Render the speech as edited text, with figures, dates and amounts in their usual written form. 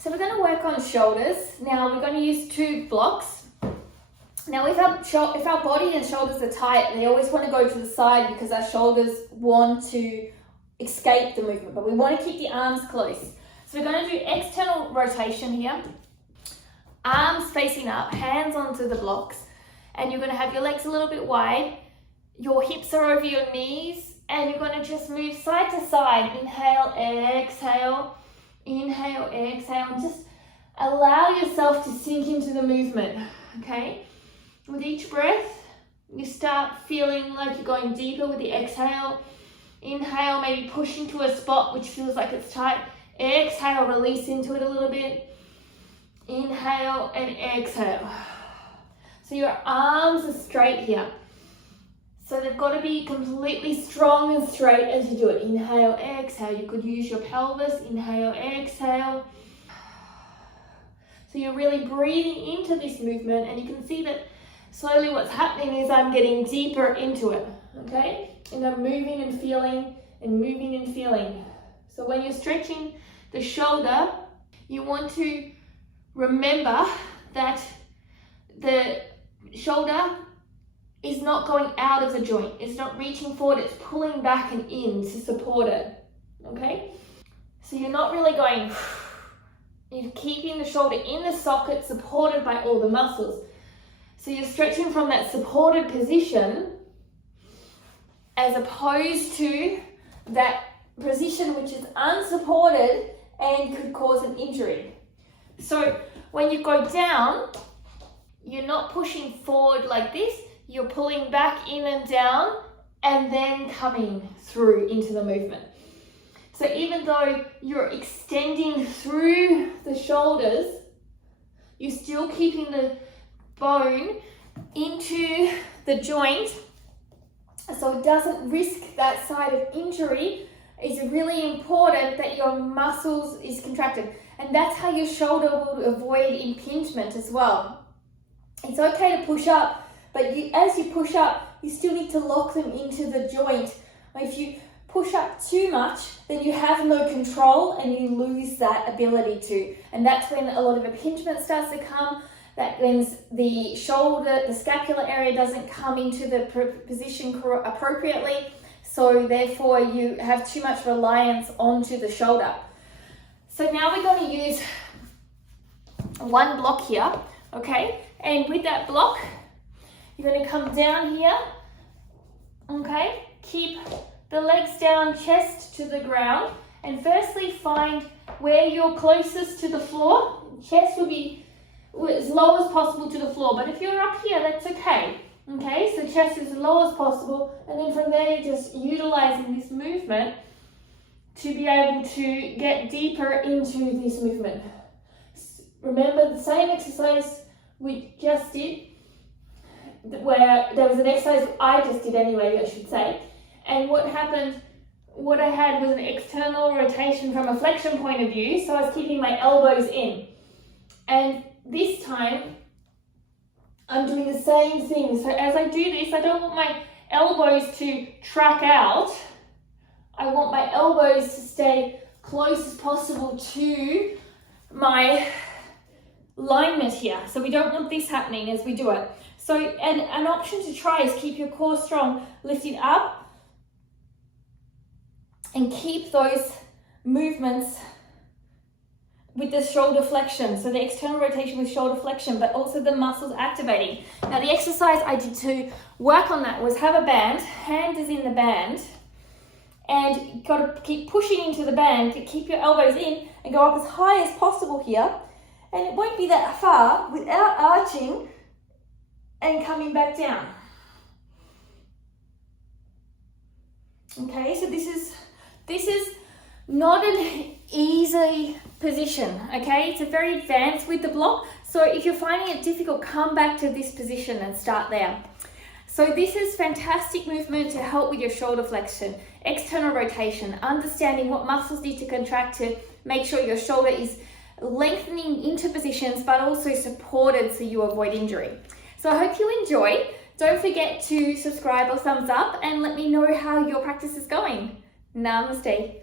So we're going to work on shoulders. Now we're going to use 2 blocks. Now if our body and shoulders are tight, they always want to go to the side because our shoulders want to escape the movement, but we want to keep the arms close. So we're going to do external rotation here. Arms facing up, hands onto the blocks, and you're going to have your legs a little bit wide. Your hips are over your knees, and you're going to just move side to side. Inhale, exhale, inhale, exhale, and just allow yourself to sink into the movement, okay? With each breath, you start feeling like you're going deeper with the exhale. Inhale, maybe push into a spot which feels like it's tight. Exhale, release into it a little bit. Inhale and exhale. So your arms are straight here. So they've got to be completely strong and straight as you do it. Inhale, exhale. You could use your pelvis. Inhale, exhale. So you're really breathing into this movement, and you can see that slowly what's happening is I'm getting deeper into it, okay? And I'm moving and feeling and moving and feeling. So when you're stretching the shoulder, you want to remember that the shoulder is not going out of the joint. It's not reaching forward, it's pulling back and in to support it, okay? So you're not really going, you're keeping the shoulder in the socket, supported by all the muscles. So you're stretching from that supported position as opposed to that position which is unsupported and could cause an injury. So when you go down, you're not pushing forward like this, you're pulling back in and down and then coming through into the movement. So even though you're extending through the shoulders, you're still keeping the bone into the joint so it doesn't risk that side of injury. It's really important that your muscles is contracted, and that's how your shoulder will avoid impingement as well. It's okay to push up, but as you push up, you still need to lock them into the joint. If you push up too much, then you have no control and you lose that ability to. And that's when a lot of impingement starts to come. That means the shoulder, the scapular area doesn't come into the position appropriately. So therefore you have too much reliance onto the shoulder. So now we're going to use 1 block here, okay? And with that block, you're going to come down here, okay? Keep the legs down, chest to the ground. And firstly, find where you're closest to the floor. Chest will be as low as possible to the floor. But if you're up here, that's okay. Okay, so chest is as low as possible. And then from there, you're just utilizing this movement to be able to get deeper into this movement. Remember the same exercise we just did, where there was an exercise I just did anyway, I should say. And what happened, what I had was an external rotation from a flexion point of view. So I was keeping my elbows in. And this time, I'm doing the same thing. So as I do this, I don't want my elbows to track out. I want my elbows to stay close as possible to my alignment here. So we don't want this happening as we do it. So an option to try is keep your core strong, lift it up, and keep those movements with the shoulder flexion. So the external rotation with shoulder flexion, but also the muscles activating. Now the exercise I did to work on that was have a band, hand is in the band, and you've got to keep pushing into the band to keep your elbows in and go up as high as possible here. And it won't be that far without arching and coming back down. Okay, so this is not an easy position, okay? It's a very advanced with the block. So if you're finding it difficult, come back to this position and start there. So this is fantastic movement to help with your shoulder flexion, external rotation, understanding what muscles need to contract to make sure your shoulder is lengthening into positions, but also supported so you avoid injury. So I hope you enjoy. Don't forget to subscribe or thumbs up and let me know how your practice is going. Namaste.